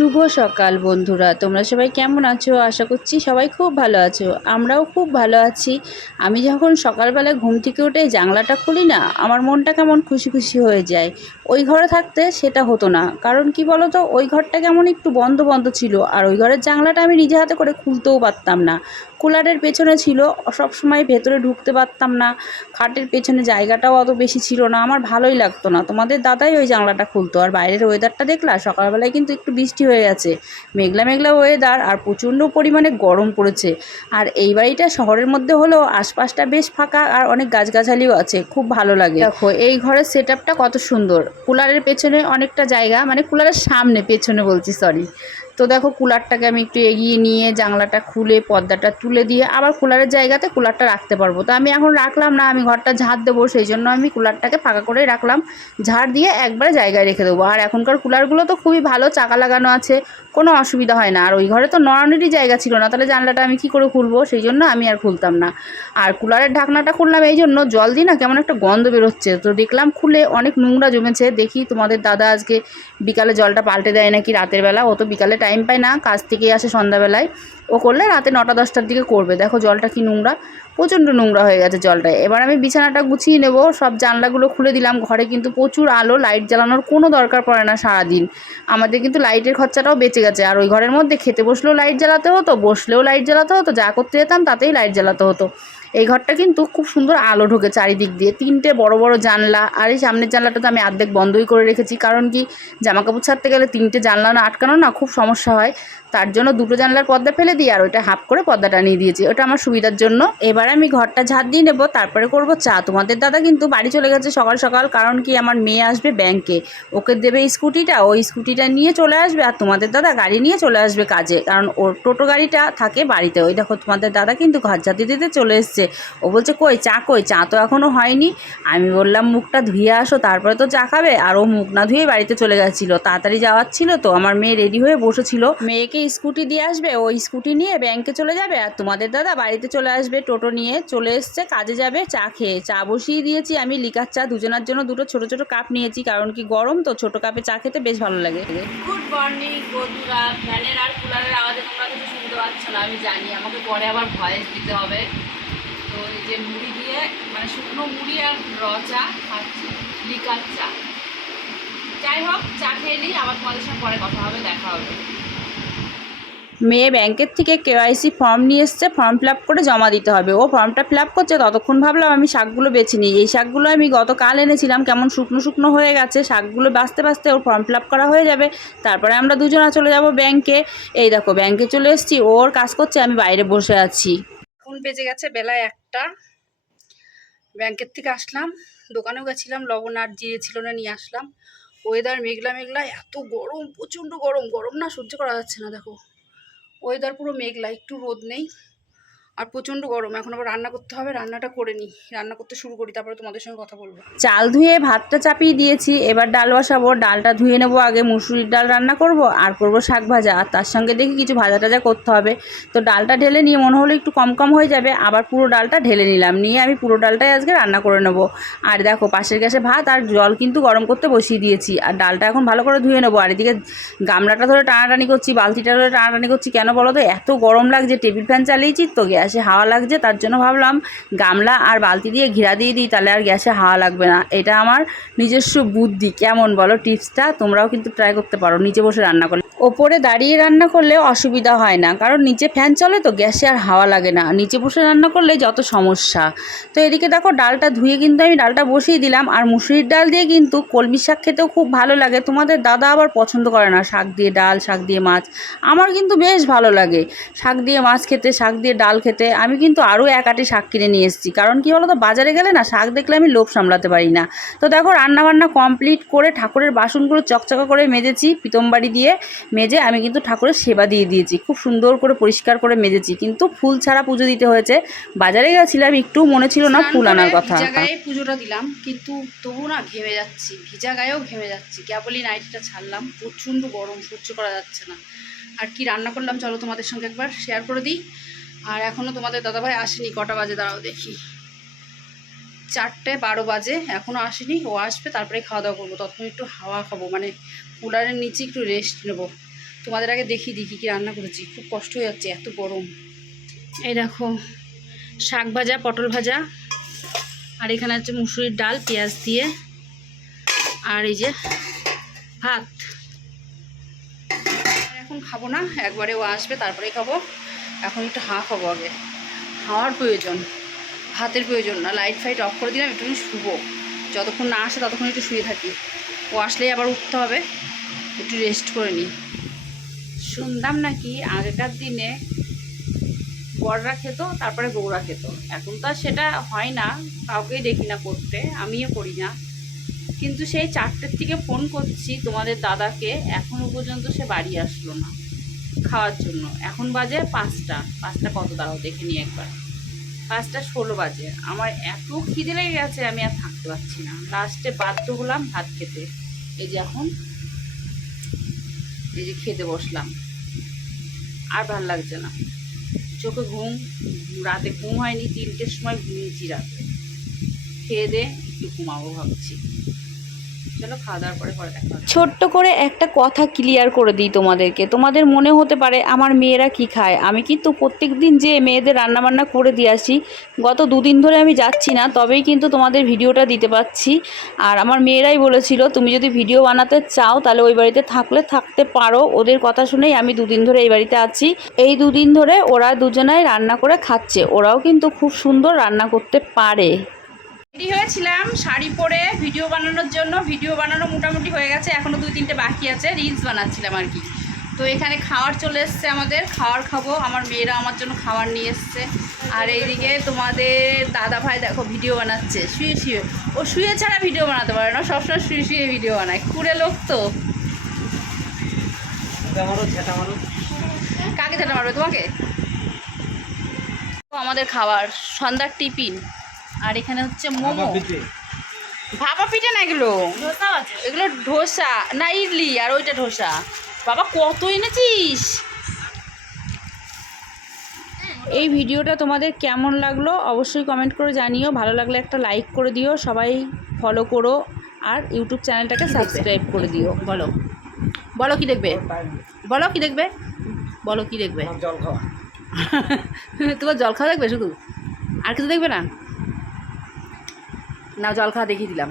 শুভ সকাল বন্ধুরা, তোমরা সবাই কেমন আছো? আশা করছি সবাই খুব ভালো আছো। আমরাও খুব ভালো আছি। আমি যখন সকালবেলায় ঘুম থেকে উঠে জানলাটা খুলি না, আমার মনটা কেমন খুশি খুশি হয়ে যায়। ওই ঘরে থাকতে সেটা হতো না, কারণ কি বলো তো, ওই ঘরটা কেমন একটু বন্ধ বন্ধ ছিল, আর ওই ঘরের জানলাটা আমি নিজে হাতে করে খুলতেও পারতাম না। কুলারের পেছনে ছিল, সব সময় ভেতরে ঢুকতে পারতাম না। খাটের পেছনে জায়গাটাও অত বেশি ছিল না, আমার ভালোই লাগতো না। তোমাদের দাদাই ওই জানলাটা খুলতো। আর বাইরের ওয়েদারটা দেখলা, সকালবেলায় কিন্তু একটু বৃষ্টি হয়ে গেছে, মেঘলা মেঘলা ওয়েদার, আর প্রচণ্ড পরিমাণে গরম পড়েছে। আর এই বাড়িটা শহরের মধ্যে হলেও আশপাশটা বেশ ফাঁকা, আর অনেক গাছগাছালিও আছে, খুব ভালো লাগে। দেখো এই ঘরের সেট আপটা কত সুন্দর। কুলারের পেছনে অনেকটা জায়গা, মানে কুলারের সামনে, পেছনে বলছি, সরি। তো দেখো কুলারটাকে আমি একটু এগিয়ে নিয়ে জানলাটা খুলে পর্দাটা তুলে দিয়ে আবার কুলারের জায়গাতে কুলারটা রাখতে পারবো। তো আমি এখন রাখলাম না, আমি ঘরটা ঝাড় দেবো, সেই জন্য আমি কুলারটাকে ফাঁকা করেই রাখলাম। ঝাড় দিয়ে একবারে জায়গায় রেখে দেবো। আর এখনকার কুলারগুলো তো খুবই ভালো, চাকা লাগানো আছে, কোনো অসুবিধা হয় না। আর ওই ঘরে তো নড়ানোরই জায়গা ছিল না, তাহলে জানলাটা আমি কী করে খুলবো, সেই জন্য আমি আর খুলতাম না। আর কুলারের ঢাকনাটা খুললাম এই জন্য, জল দিই না কেমন একটা গন্ধ বেরোচ্ছে, তো দেখলাম খুলে অনেক নোংরা জমেছে। দেখি তোমাদের দাদা আজকে বিকালে জলটা পাল্টে দেয় নাকি রাতের বেলা। ও তো বিকালে টাইম পায় না, কাজ থেকেই আসে সন্ধ্যাবেলায়। ও করলে রাতে 9টা-10টার দিকে করবে। দেখো জলটা কি নোংরা, প্রচণ্ড নোংরা হয়ে গেছে জলটায়। এবার আমি বিছানাটা গুছিয়ে নেব, সব জানলাগুলো খুলে দিলাম। ঘরে কিন্তু প্রচুর আলো, লাইট জ্বালানোর কোনো দরকার পড়ে না সারাদিন। আমাদের কিন্তু লাইটের খরচাটাও বেঁচে গেছে। আর ওই ঘরের মধ্যে খেতে বসলেও লাইট জ্বালাতে হতো, বসলেও লাইট জ্বালাতে হতো, যা করতে যেতাম তাতেই লাইট জ্বালাতে হতো। এই ঘরটা কিন্তু খুব সুন্দর আলো ঢোকে চারিদিক দিয়ে, 3টে বড় বড় জানলা। আর এই সামনের জানলাটা তো আমি অর্ধেক বন্ধই করে রেখেছি, কারণ কি জামাকাপড় ছাড়তে গেলে 3টে জানলা না আটকানো না খুব সমস্যা হয়। তার জন্য 2টো জানলার পর্দা ফেলে দিই, আর ওইটা হাফ করে পর্দা টানিয়ে দিয়েছি, ওটা আমার সুবিধার জন্য। এবার আমি ঘরটা ঝাড় দিয়ে নেবো, তারপরে করব চা। তোমাদের দাদা কিন্তু বাড়ি চলে গেছে সকাল সকাল, কারণ কি আমার মেয়ে আসবে ব্যাংকে, ওকে দেবে স্কুটিটা, ওই স্কুটিটা নিয়ে চলে আসবে। আর তোমাদের দাদা গাড়ি নিয়ে চলে আসবে কাজে, কারণ ওর টোটো গাড়িটা থাকে বাড়িতে। ওই দেখো তোমাদের দাদা কিন্তু ঘর ঝাড়তে দিতে চলে এসছে। ও বলছে কই চা, কই চা তো এখনও হয়নি। আমি বললাম মুখটা ধুয়ে আসো, তারপরে তো চা খাবে। আর ও মুখ না ধুয়ে বাড়িতে চলে গেছিলো, তাড়াতাড়ি যাওয়ার ছিল তো। আমার মেয়ে রেডি হয়ে বসেছিল, মেয়েকে স্কুটি দিয়ে আসবে, ওই স্কুটি নিয়ে ব্যাংকে চলে যাবে। আর তোমাদের দাদা বাড়িতে চলে আসবে, টোটো নিয়ে চলে এসছে, কাজে যাবে। চা খেয়ে চা বসিয়ে দিয়েছি আমি, লিকার চা, দুজনের জন্য 2টো ছোটো ছোটো কাপ নিয়েছি, কারণ কি গরম তো, ছোটো কাপে চা খেতে বেশ ভালো লাগে। গুড মর্নিং বন্ধুরা। ফ্যানের আর কুলারের আওয়াজে তোমরা কিছু শুনতে পাচ্ছ না আমি জানি, আমাকে পরে আবার ভয়েস দিতে হবে। তো এই যে মুড়ি দিয়ে, মানে শুকনো মুড়ি আর চা খাচ্ছি, লিকার চা। যাই হোক, চা খেয়ে নিই, আবার তোমাদের সঙ্গে পরে কথা হবে, দেখা হবে। মেয়ে ব্যাংকের থেকে কেওয়াইসি ফর্ম নিয়ে এসছে, ফর্ম ফিল আপ করে জমা দিতে হবে। ও ফর্মটা ফিল আপ করছে, ততক্ষণ ভাবলাম আমি শাকগুলো বেছে নিই। এই শাকগুলো আমি গতকাল এনেছিলাম, কেমন শুকনো শুকনো হয়ে গেছে। শাকগুলো বাছতে বাছতে ওর ফর্ম ফিল আপ করা হয়ে যাবে, তারপরে আমরা দুজনা চলে যাব ব্যাংকে। এই দেখো ব্যাংকে চলে এসেছি, ওর কাজ করছে, আমি বাইরে বসে আছি। এখন বেজে গেছে বেলায় 1টা। ব্যাংকের থেকে আসলাম, দোকানেও গেছিলাম, লবণ আর জিরে ছিল না, নিয়ে আসলাম। ওয়েদার মেঘলা মেঘলা, এত গরম, প্রচণ্ড গরম, গরম না সহ্য করা যাচ্ছে না। দেখো ওয়েদার পুরো মেঘলা, একটু রোদ নেই, আর প্রচণ্ড গরম। এখন আবার রান্না করতে হবে, রান্নাটা করে নিই, রান্না করতে শুরু করি, তারপরে তোমাদের সঙ্গে কথা বলবো। চাল ধুয়ে ভাতটা চাপিয়ে দিয়েছি, এবার ডাল বসাবো। ডালটা ধুয়ে নেবো আগে, মুসুরির ডাল রান্না করব, আর করব শাক ভাজা, আর তার সঙ্গে দেখি কিছু ভাজা টাজা করতে হবে। তো ডালটা ঢেলে নিয়ে মনে হলো একটু কম কম হয়ে যাবে, আবার পুরো ডালটা ঢেলে নিলাম, নিয়ে আমি পুরো ডালটাই আজকে রান্না করে নেবো। আর দেখো পাশের গ্যাসে ভাত আর জল কিন্তু গরম করতে বসিয়ে দিয়েছি, আর ডালটা এখন ভালো করে ধুয়ে নেবো। আর এদিকে গামলাটা ধরে টানাটানি করছি, বালতিটা ধরে টানাটানি করছি, কেন বলো তো, এত গরম লাগছে, টেবিল ফ্যান চালিয়েছি তো, গ্যাসে হাওয়া লাগছে, তার জন্য ভাবলাম গামলা আর বালতি দিয়ে ঘিরা দিয়ে দিই, তাহলে আর গ্যাসে হাওয়া লাগবে না। এটা আমার নিজস্ব বুদ্ধি, কেমন বলো টিপসটা? তোমরাও কিন্তু ট্রাই করতে পারো, নিচে বসে রান্না করলে। ওপরে দাঁড়িয়ে রান্না করলে অসুবিধা হয় না, কারণ নিচে ফ্যান চলে তো, গ্যাসে আর হাওয়া লাগে না। নিচে বসে রান্না করলে যত সমস্যা। তো এদিকে দেখো ডালটা ধুয়ে কিন্তু আমি ডালটা বসিয়ে দিলাম। আর মুসুরির ডাল দিয়ে কিন্তু কলমি শাক খেতেও খুব ভালো লাগে। তোমাদের দাদা আবার পছন্দ করে না শাক দিয়ে ডাল, শাক দিয়ে মাছ, আমার কিন্তু বেশ ভালো লাগে শাক দিয়ে মাছ খেতে, শাক দিয়ে ডাল খেতে। আমি কিন্তু আরও 1 আঁটি শাক কিনে নিয়ে এসেছি, কারণ কি বলো তো, বাজারে গেলে না শাক দেখলে আমি লোভ সামলাতে পারি না। তো দেখো রান্নাবান্না কমপ্লিট করে ঠাকুরের বাসনগুলো চকচকা করে মেজেছি, পিতমবাড়ি দিয়ে মেজে আমি কিন্তু ঠাকুরের সেবা দিয়ে দিয়েছি, খুব সুন্দর করে পরিষ্কার করে মেজেছি। কিন্তু ফুল ছাড়া পুজো দিতে হয়েছে, বাজারে গেছিলাম, একটু মনে ছিল না ফুল আনার কথা। ভিজা গায়ে পুজোটা দিলাম, কিন্তু তবু না ঘেমে যাচ্ছি, ভিজা গায়েও ঘেমে যাচ্ছি। কেবলই নাইটিটা ছাড়লাম, প্রচণ্ড গরম, সহ্য করা যাচ্ছে না। আর কি রান্না করলাম চলো তোমাদের সঙ্গে একবার শেয়ার করে দিই। আর এখনও তোমাদের দাদাভাই আসেনি, কটা বাজে দাঁড়াও দেখি, 4:12 বাজে, এখনও আসেনি। ও আসবে তারপরে খাওয়া দাওয়া করবো, ততক্ষণ একটু হাওয়া খাবো, মানে কুলারের নিচে একটু রেস্ট নেবো। তোমাদের আগে দেখিয়ে দিই কী রান্না করেছি। খুব কষ্ট হয়ে যাচ্ছে, এত গরম। এই দেখো, শাক ভাজা, পটল ভাজা, আর এখানে হচ্ছে মুসুরির ডাল পেঁয়াজ দিয়ে, আর এই যে ভাত। এখন খাবো না, একবারে ও আসবে তারপরেই খাবো। এখন একটু খাবো আগে, খাওয়ার প্রয়োজন, ভাতের প্রয়োজন না। লাইট ফাইট অফ করে দিলাম, একটু শুবো। যতক্ষণ না আসে ততক্ষণ একটু শুয়ে থাকি। ও আসলেই আবার উঠতে হবে, একটু রেস্ট করে নিই। শুনলাম নাকি আগেকার দিনে বড়রা খেত, তারপরে বউরা খেত। এখন তো আর সেটা হয় না, কাউকেই দেখি না করতে, আমিও করি না। কিন্তু সেই 4টের থেকে ফোন করছি তোমাদের দাদাকে, এখনও পর্যন্ত সে বাড়ি আসলো না খাওয়ার জন্য। এখন বাজে 5টা কত দাঁড়াও দেখে নিই একবার। 5টা 16 বাজে। আমার এত খিদে লেগে গেছে, আমি আর থাকতে পারছি না। লাস্টে বাধ্য হলাম ভাত খেতে। এই যে এখন এই যে খেতে বসলাম, আর ভাল লাগছে না। চোখে ঘুম, রাতে ঘুম হয়নি, 3টের সময় ঘুমিয়েছি রাতে। খেয়ে দে একটু ঘুমাবো ভাবছি। চলো খাওয়া দাওয়ার পরে দেখা হবে। ছোট্ট করে একটা কথা ক্লিয়ার করে দিই তোমাদেরকে। তোমাদের মনে হতে পারে আমার মেয়েরা কি খায়। আমি কিন্তু প্রত্যেক দিন যে মেয়েদের রান্নাবান্না করে দিয়ে আসি, গত 2 দিন ধরে আমি যাচ্ছি না, তবেই কিন্তু তোমাদের ভিডিওটা দিতে পারছি। আর আমার মেয়েরাই বলেছিল তুমি যদি ভিডিও বানাতে চাও তাহলে ওই বাড়িতে থাকলে থাকতে পারো। ওদের কথা শুনেই আমি 2 দিন ধরে এই বাড়িতে আছি। এই 2 দিন ধরে ওরা দুজনাই রান্না করে খাচ্ছে। ওরাও কিন্তু খুব সুন্দর রান্না করতে পারে। রেডি হয়েছিলাম শাড়ি পরে ভিডিও বানানোর জন্য। ভিডিও বানানো মোটামুটি হয়ে গেছে, এখনও 2-3টে বাকি আছে। রিলস বানাচ্ছিলাম আর কি। তো এখানে খাওয়ার চলে এসছে, আমাদের খাওয়ার খাবো। আমার মেয়েরা আমার জন্য খাবার নিয়ে এসছে। আর এইদিকে তোমাদের দাদা ভাই দেখো ভিডিও বানাচ্ছে শুয়ে শুয়ে। ও শুয়ে ছাড়া ভিডিও বানাতে পারে না, সবসময় শুয়ে শুয়ে ভিডিও বানায়। কুড়ে লোক তো। কাকে ঝাঁটা মারবে, তোমাকে? আমাদের খাবার সন্ধ্যার টিফিন। আর এখানে হচ্ছে মোমো, ভাপা পিঠে না এগুলো, এগুলো ধোসা না ইডলি, আর ওইটা ধোসা। বাবা কত এনেছিস। এই ভিডিওটা তোমাদের কেমন লাগলো অবশ্যই কমেন্ট করে জানিও। ভালো লাগলে একটা লাইক করে দিও, সবাই ফলো করো, আর ইউটিউব চ্যানেলটাকে সাবস্ক্রাইব করে দিও। বলো বলো কি দেখবে, বলো কি দেখবে, বলো কি দেখবে। জল খাওয়া। তোমার জল খাওয়া দেখবে শুধু, আর কিছু দেখবে না? না, জল খাওয়া দেখিয়ে দিলাম।